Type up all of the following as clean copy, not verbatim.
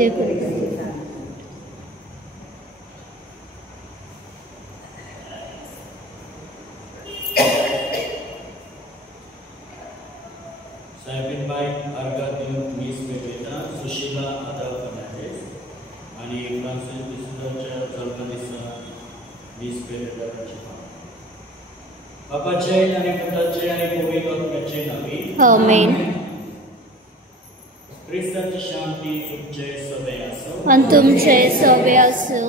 ते करूया. साहेबीनबाई अर्घ देऊन मीस भेटता सुशीला आदर फर्नांडीस आणि फ्रांसिस डिसूजाच्या जन्मदिसा मीस भेटता बापाचे आणि पुत्राचे आणि पवित्र आत्म्याचे नावे आमेन. ख्रिस्ताची शांती तुमचे सभे असो आणि तुमचे सभे असो.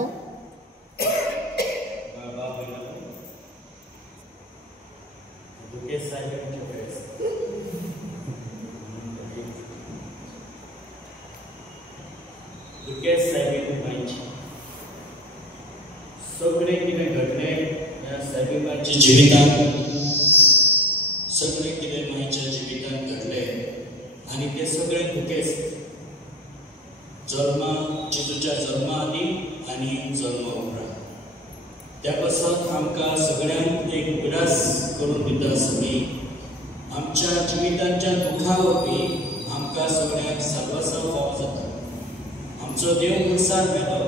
सगळे कितें घडले ह्या सायबीबाईच्या जिवितांत सगळे कितें मायच्या जिवितांत घडले आणि ते सगळे दुखेस जेजूच्या जल्मा आदी आणि जल्मा उपरांत त्या पासत आमकां सगळ्यांक एक विरास करून दिता सगळी आमच्या जिवितांच्या दुखा वरवीं आमकां सगळ्यांक सर्वस्व फाव जाता. आमचो देव उर्सार मेलो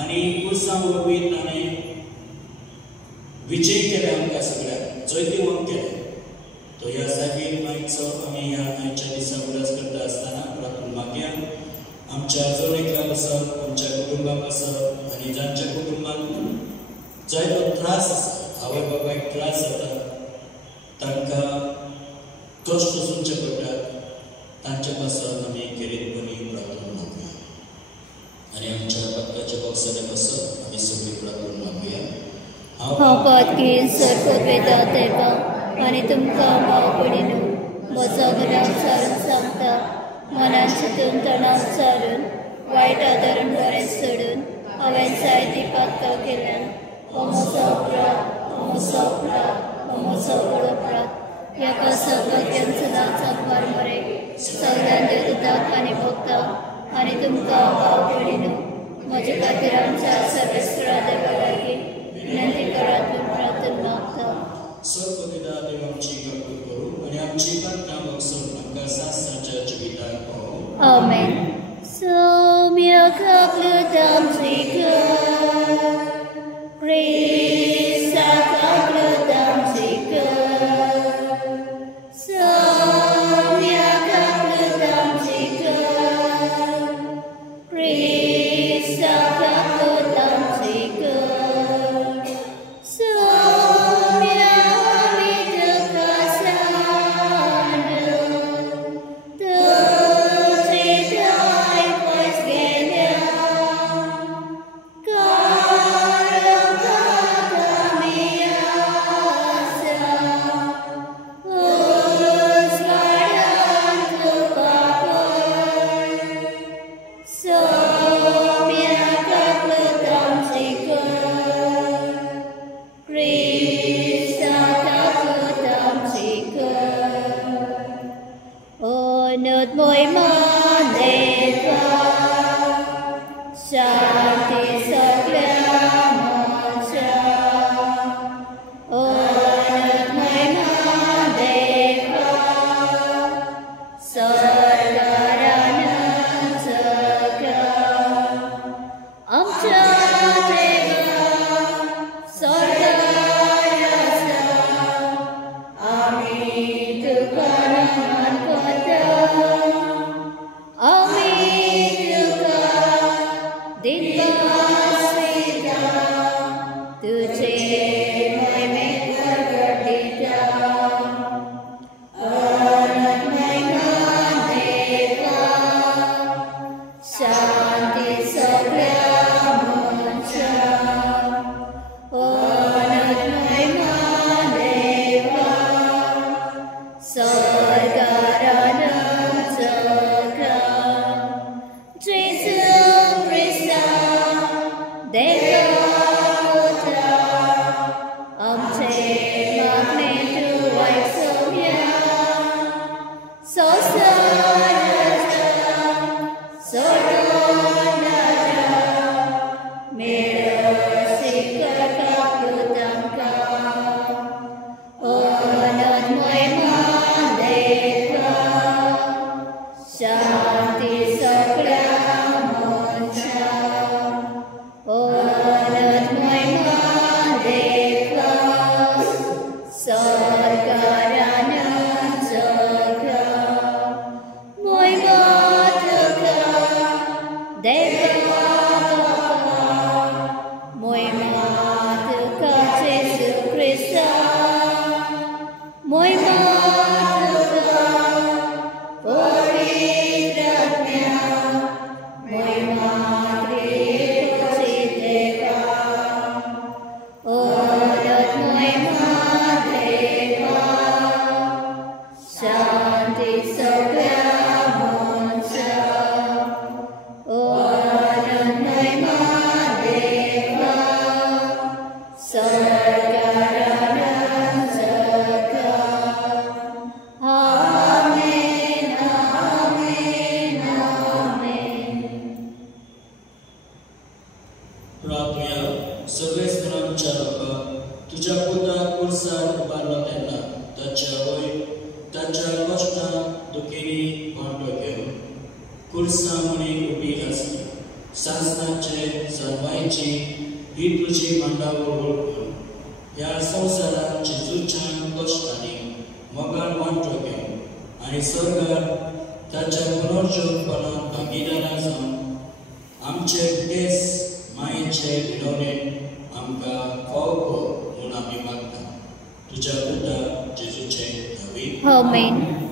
आणि उर्सां वरवीं ताणें विजय केला आमकां सगळ्यांक जैतिवंत केलें. तो ह्या सायबीन मायचो आमी ह्या आयच्या दिसा उरास करता आसतना प्रार्थना मागया. आमच्या जोडेकल्या पासत आमच्या कुटुंबा पासत आणि जांच्या कुटुंबांत जायतो त्रास आसा आवय बापायक त्रास जाता तांकां कश्ट सोंसचे पडटात तांच्या पासत आमी खेरीतपणी प्रार्थना मागया. आणि आमच्या पत्काच्या बॉक्साच्या पासत आमी सगळी प्रार्थना मागया. हांव पत्की सरपत वेता तेका आणि तुमकां भाव पडिनो म्हजो घराक सारून सांगता मनान चिंतून तणाव सारून वायट आदारून बरें सोडून हांवें जायतीं पातकां केल्यान हो म्हजो अपराध ह्याका सगळ्यांक सदांच भार मरे सगळ्यां देवताक आनी भक्ताक आनी तुमकां भाव पडिनो म्हजे खातीर आमच्या सर्वेस्वरा देवा लागीं विनंती करात म्हूण प्रार्थना मागता. सर्वपिता देव आमची कबूल करूं आणि आमची प्रार्थना बक्षून आमकां सासऱ्याच्या जिविताक पावो. आमेन. सौम्य कापलं Krista kapludam zikr, Soumya kapludam zikr, Krista kapludam zikr, Soumya mitu kasana, Tutritai pois genya. संसार उबारलो तेन्ना ताच्या वयर ताच्या कश्टां दुखेनी वांटो घेवन कुर्सां म्हणी उबी आसली. सासणाचे जन्मायची ही तुजी मांडावळ वळखून ह्या संवसारात जेजूच्या कश्टांनी मोगान वांटो घेवन आनी स्वर्गात ताच्या पुनर्जीवनपणांत भागीदारां जावन आमचे देश मायेचे विनवणेन आमकां फाव कर म्हूण आमी मागता. तुज्या पुता जेजूचे नांवी. आमेन.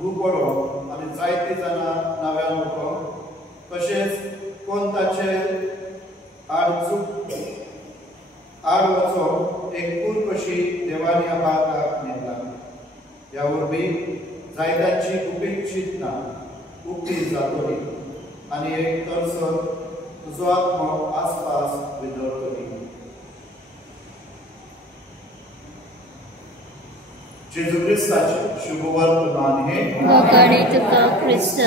भूपडो आनी जायतीं जाणां नव्यान उठो तशेंच कोण ताचे आड वचोन एक कूड कशी देवानी आपाताक न्हिदला. ह्या वरवीं जायत्यांची उपेग चिंतना उक्ती जातली आनी एक तरसत तुजो आत्मो आसपास विदळटली. जेजू क्रिस्ताचे शुभ वर्तमान हे वगाडी तुका क्रिस्त.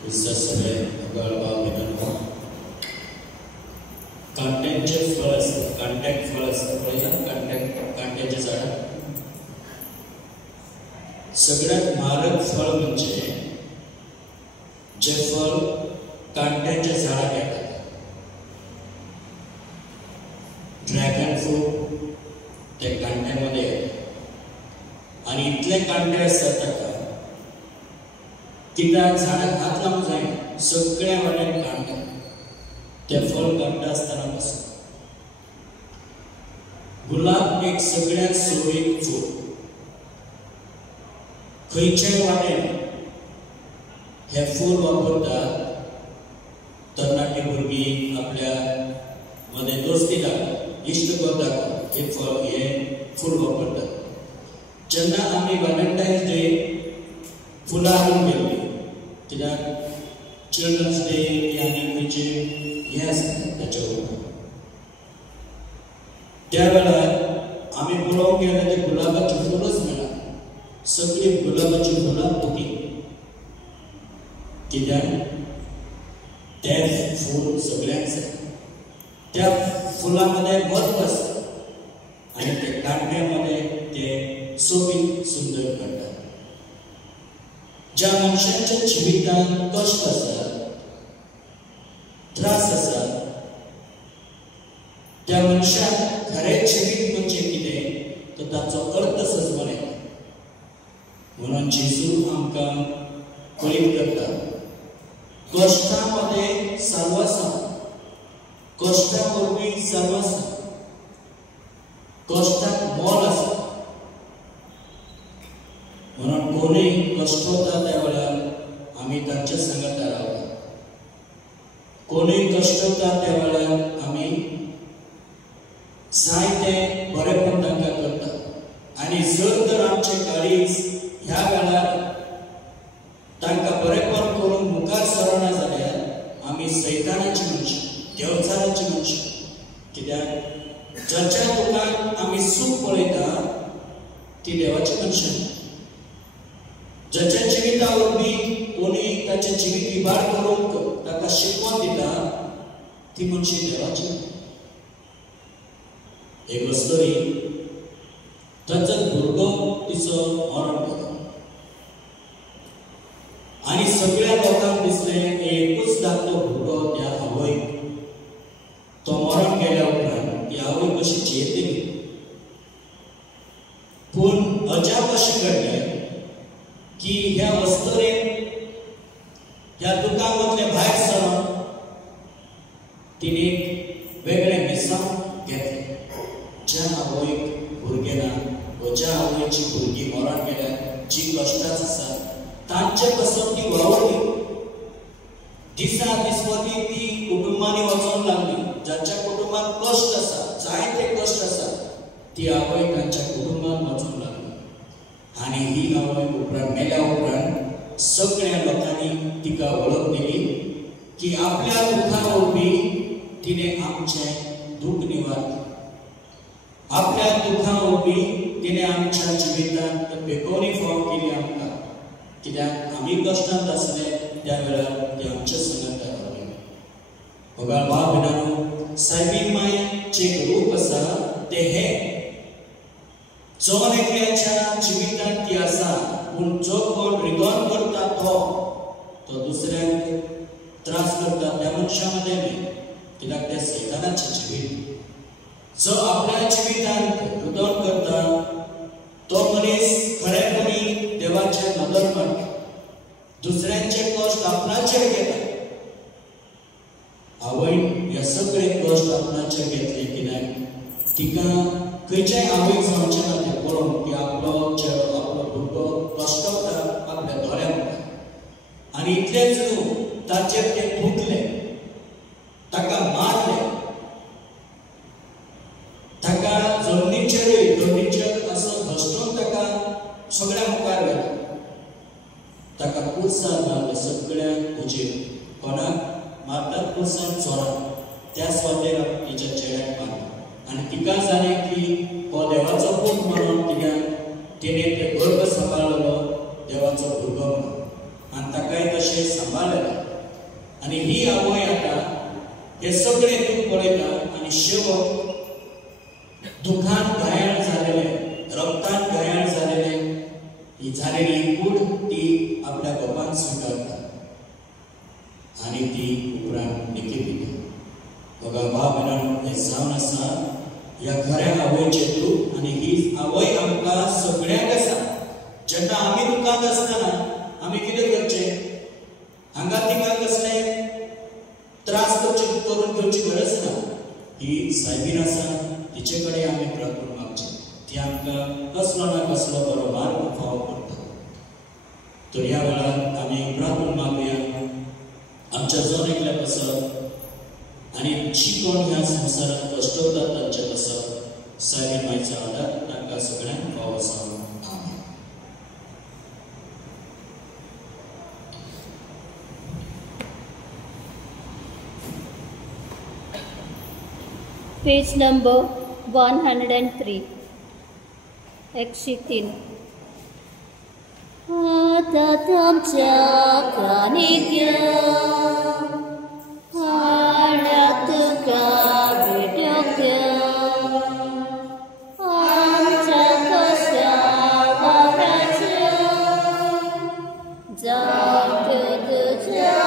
क्रिस्ता सगळे गळबा मिळून कांट्यांचे फळ असतं. कांट्याक फळ असतं पळयला कांट्याचे झाड. सगळ्यात म्हारग फळ म्हणजे जे फळ कांट्याच्या झाडाक येतात. ड्रॅगन फ्रूट ते कांट्यामध्ये येतात आणि इतले कांटे असतात ताका कित्याक झाडाक हात लावंक जायना. सगळ्या वाड्यान कांटे. ते फळ काडटा आसतना पासून गुलाब एक सगळ्यात सोबीत फूल. खंयच्याय वाटेन हे फूल वापरतात. तरणाटी भुरगीं आपल्या मध्ये दोस्ती दाखोवप, इश्टगत दाखोवप हे फूल वापरतात. जेन्ना आमी व्हॅलेंटायन्स डे फुलां हाडून गेल्ली कित्याक चिल्ड्रन्स डे आनी खंयचे हे आसता ताच्या उपरांत त्या वेळार आमी पळोवंक गेले ते गुलाबाची फुलूच मेळना. सगळी गुलाबाची फुलां पुती. कित्याक ते फूल सगळ्यांक जाय. त्या फुलांमध्ये महत्व आसता आनी ते कांट्यामध्ये ते सोबीत सुंदर काडटात. ज्या मनशांच्या जिवितांत कश्ट आसात, त्रास आसात, त्या मनशाक खरें जिवीत म्हणजे कितें तर ताचो अर्थ समजून येता. म्हणून जेजू आमकां कळीत करता कश्टामध्ये सर्वस्व. कश्टा वरवीं सर्वस्व. कश्टाक मोल आसा. म्हणून कोणूय कश्ट होता त्या वेळार आमी तांच्या संगत रावता. कोणूय कश्ट होता त्या वेळार आमी जायते बरेपण तांकां करता. आनी जर तर आमचे काळीज ह्या वेळार तांकां बरेपण करून मुखार सरना जाल्यार आमी सैतानाची मनशां, देवचाराची मनशां. कित्याक जाच्या दुखान आमी सूख पळयता ती देवाची मनशां. जाच्या जिविता वरवीं कोणूय ताचें जिवीत इबाड करूंक ताका शिकवण दिता ती मनशी देवाची. एक स्टोरी ताचो भुरगो तिचो मरण जालो आनी सगळ्या लोकांक दिसलें एकूच धाकटो भुरगो त्या आवयक. तो मरण गेल्या उपरांत ती आवय कशी जियेतली. पूण अजाप अशें घडलें की ह्या वस्तरेन ह्या दुकानांतले भायर सरून तिने वेगळें मिसांव घेतलें. ज्या आवयक भुरगें ना वा ज्या आवयची भुरगीं मरण गेल्यार जी कश्टाच आसा तांचे पासून ती वावरली. दिसा दिसवती ती कुटुंबांनी वचोंक लागली. जांच्या कुटुंबांत कश्ट आसा, जायते कश्ट आसा, ती आवय तांच्या कुटुंबांत वचोंक लागली. आनी ही आवय उपरांत मेल्या उपरांत सगळ्या लोकांनी तिका वळख दिली की आपल्या दुखा वरवीं तिणें आमचें दूख निवारलें. आपल्या दुखा वरवीं तिणें आमच्या जिवितांत बेकोरी फाव केली आमकां. कित्याक आमी कश्टांत आसले त्या वेळार ती आमच्या संगत रावली. होगाळ भाव भयणांनो, सायबीण मायेचें एक रूप आसा तें हें. जो एकल्याच्या जिवितांत ती आसा पूण जो कोण रिगोन करता तो दुसऱ्यांक त्रास करता त्या मनशामध्ये न्ही. कित्याक तें सैतानाचें जिवीत. जो आपल्या जिवितांत रिगोन करता तो मनीस खरेपणी देवाचे नदर मारता. दुसऱ्यांचे कश्ट आपणाचेर घेता. आवयन हे सगळे कश्ट आपणाचेर घेतले कित्याक वायट जावचें ना तें पळोवन की आपलो चेडो आपलो भुरगो कश्टवता आपल्या दोळ्यांक आनी इतलेंच न्हू ताचेर ते थुकले ताका मारले ताका जमनीचेर असो धस्टून ताका सगळ्या मुखार गेलो ताका पुरसाद मारले सगळ्यांक उजेर कोणाक मारतात पुरसाद चोराक त्या स्वातेर तिच्या चेड्याक मारले आनी तिका जालें की हो देवाचो पूत म्हणून तिणे ते गर्भ सांबाळलो देवाचो भुरगो म्हणून आनी ताकाय तशें सांबाळलें आनी ही आवय आतां हे सगळें दूख पळयता आनी शेवट दुखान घायल जालेले रक्तान घायल जालेले ही जालेली कूड ती आपल्या गोपान स्विकारता आनी ती उपरांत निकी दिता बघा भाव भयणांनो हें जावन आसा ह्या खऱ्या आवयचें दूख आनी ही आवय आमकां सगळ्यांक आसा जेन्ना आमी दुखांत आसतना आमी कितें करचें हांगा तिका कसले त्रास करून घेवची गरज ना ही सायबीन आसा तिचे कडेन आमी प्रार्थना मागचें ती आमकां कसलो ना कसलो बरो मार्ग फाव करता तर ह्या वेळार आमी प्रार्थना मागुया आमच्या जनेकल्या पासत आनी जी कोण ह्या संवसारांत कश्टवतात तांचे पासत सायबीन मायचो आदार तांकां सगळ्यांक फाव आसा Page number 103. 103. Hatat amcha kanikya harat ka bidokya amcha kasya varacha jagdja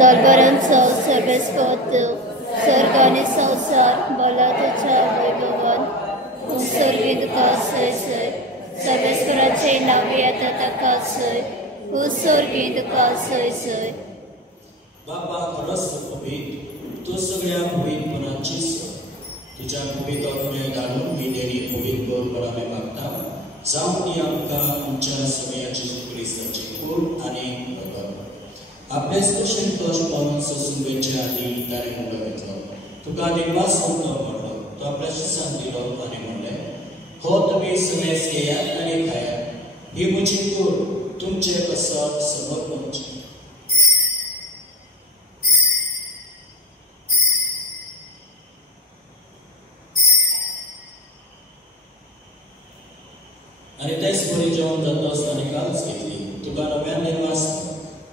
दरबारांचो सर्वेस्पद सर्ग आनी संवसार भला तुझ्या वैभवान उत्सर्गीत कासय सर्वेस्पराचे नावे आता ताका सय उत्सर्गीत कासय सय बाबा खरोच पवित्र तू सगळ्या पवित्रपणाची तुझ्या पवित्र आत्म्याक धाडून ही देणी पवित्र कर आमी मागता जावं ती आमकां आमच्या समयाची क्रिस्ताची खूण आनी आपलेच कुशीन दोष पावून सोसून वेचे आधी ताणे मुलं घेतलो तुका निवास होतो पडलो तो आपल्याशी सांगितलो आणि म्हणले हो तुम्ही समेस घेयात आणि खायात ही म्हजी कूड तुमचे कसब समोर पडचे आणि तेच बरी जेवण जातो असताना कालच घेतली तुका नव्यान निर्वास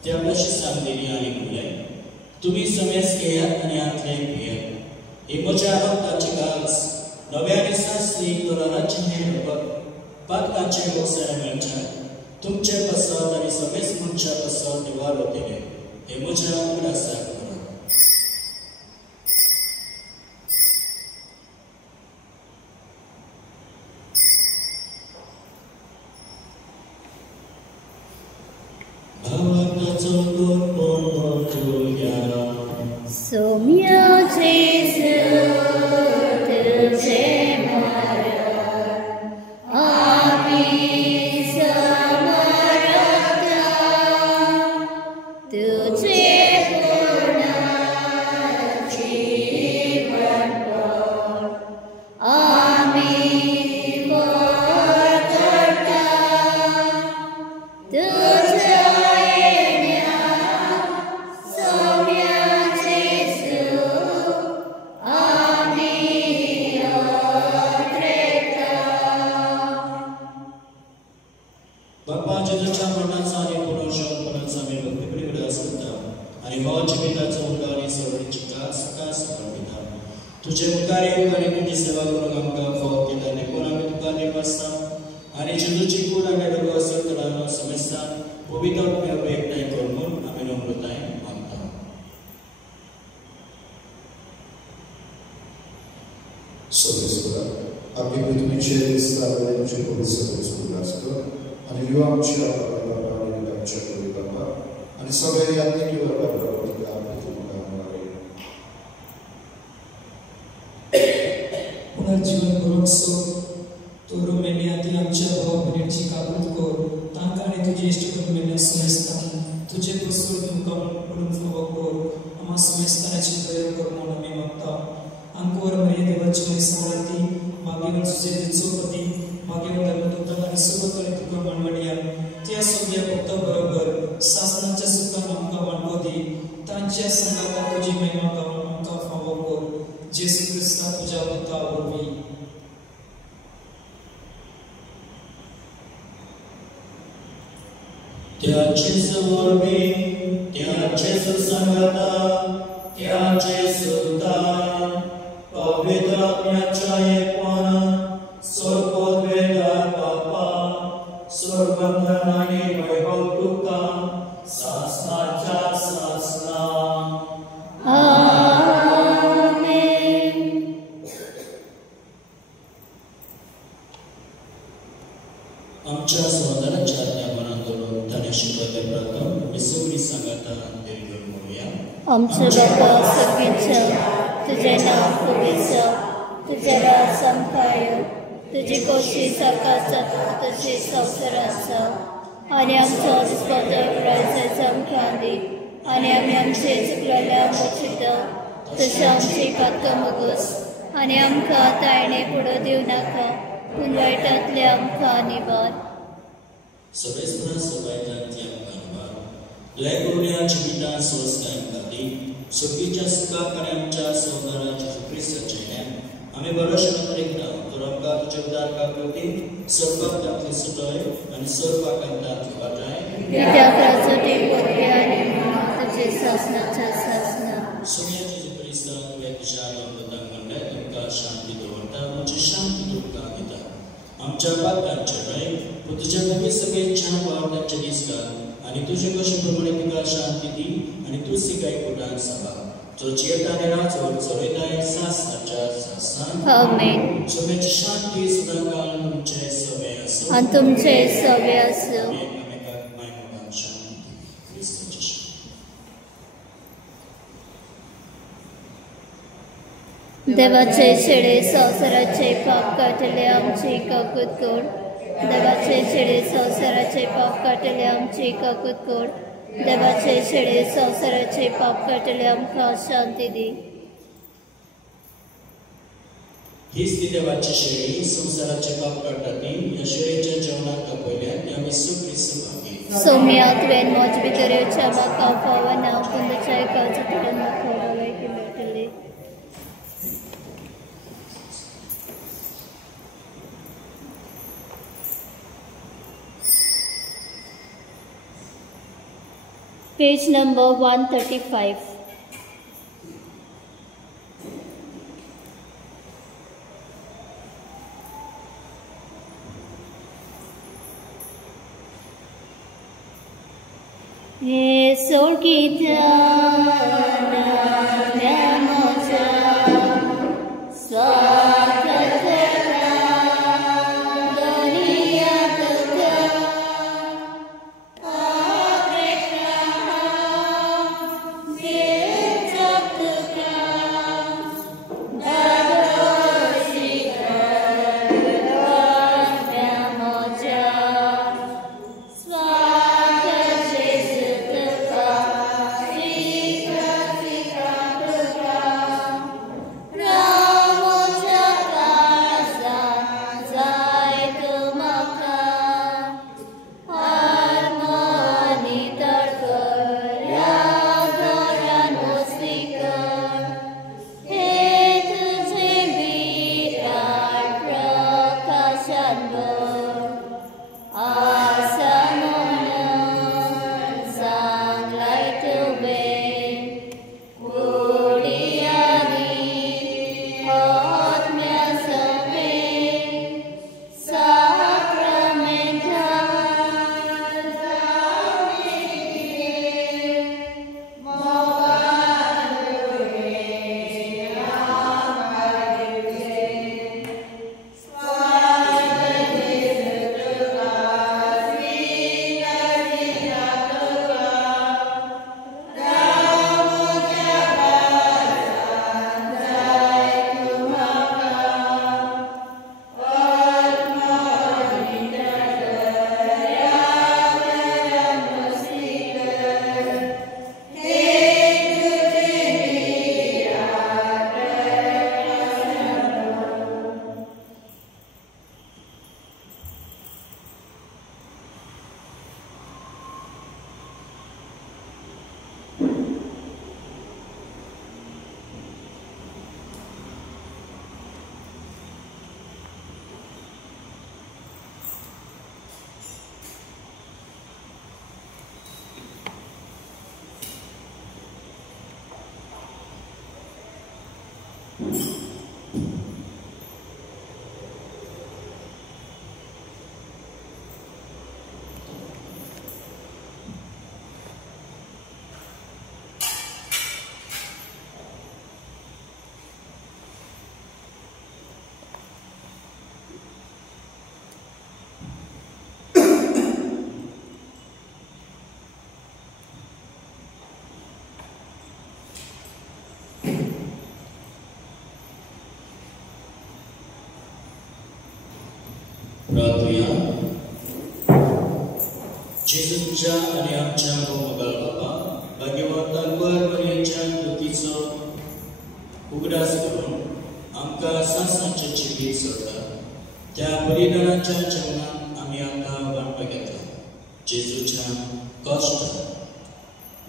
ते आपल्याशी सांगलेली आणि म्हणले तुम्ही समेस घेयात आणि आतले घेयात ही म्हज्या हक्काची कालच नव्या दिसा स्त्री कराराचे हे पातकाचे गोसारे मेळच्यात तुमचे कसत आणि समेस मनच्या कसत निवार होतले हे म्हज्या उगडासाक करा आमचे बाबा सगळींच्या तुझे नाव पुरेसो तुझे राज संपाय तुझी कोशिश आकाश जाता तशी संवसारांत आणि आमच्या दिसपाच्या प्रायसाच्या आमकांदी आणि आम्ही आमचे चुकलेल्या मुचिता तशें आमची कातकां मोगोस आणि आमकां ताळणे पुढे दिव नाका पूण वायटांतले आमकां निवार Legunia Chimita Soska Kati, Sukicha Suka Karamcha Sodara Christa China, Amibarash Matrika, Turaka Jabdar Kakuti, Surpa Katlisutoy, and Surpa Kantat Batai, Vidakrasati Puriani, Sasna Chasasna. Sumia Christa, Veksham, the Danganda, Duka Shanti Dorta, which is Shanti Duka Gita. Amchapa Kacharai, Putujabi Sabi Chamba, Chaniska. आणि तुझे कशे प्रमाणे तुका शांती दी आणि तू सिकाय कोटान सभा जो चेताने राज और चोरेताय सासनाच्या सासन आमेन समेची शांती सदाकाल तुमचे सवे असो आणि तुमचे सवे असो एकमेकाक मायमोगान शांती ख्रिस्ताची शांती देवाचे शेडे संसाराचे पाप काटले आमची काकूत कोड देवाचे शेडे संसाराचे पाप काटले आमची काकूत कोड देवाचे शेळे संसाराचे पाप काटले आमकां शांती दी. हीच ती देवाची शेळी संसाराचे पाप काडटा ती. ह्या शेळीच्या जेवणाक दाखयल्या त्या येशू ख्रिस्त भागी. सौम्या तुवें म्हजे भितर येवच्या म्हाका फावना पुंदच्या एका चित्रान म्हाका भलायकी मेळटली. Page number 135. हे सोडगित्या म्हज्या स्वागत प्रार्थूया. जेजूच्या आणि आमच्या मोगाळ बाबा भाग्यवान बरेच्या कृतीचो उगडास करून आमकां सांसांचे जिवीत सोडटा त्या बलिदानाच्या जेवणात आमी आतां वांटो घेता. जेजूच्या कश्ट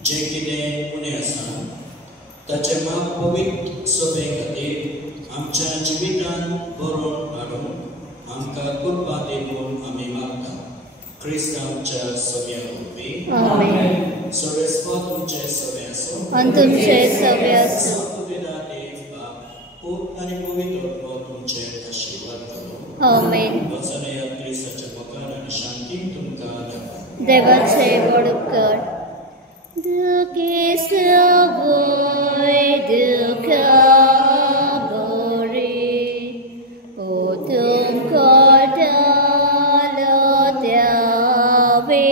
जे कितें उणें आसा ताचे माप पवित्र सोबे खातीर आमच्या जिवितान बरोवन हाडून आमकां कृपा दिवून आमी मागता. क्रिस्त आमच्या सोब्या उरपी. आमेन. सर्वेस्पर तुमचे सोबे आसूं. आनी तुमचे सोबे आसूं. सद्गुणा देव बाप खूब आनी पवित्र आत्मा तुमचे आशिर्वाद करूं. आमेन. वचनया क्रिस्ताच्या मोगान आनी शांतीन तुमकां दाखोव. देवाचे बडकर दुखे सवय दुखा बरी ओ तुमकां डालो द्यावे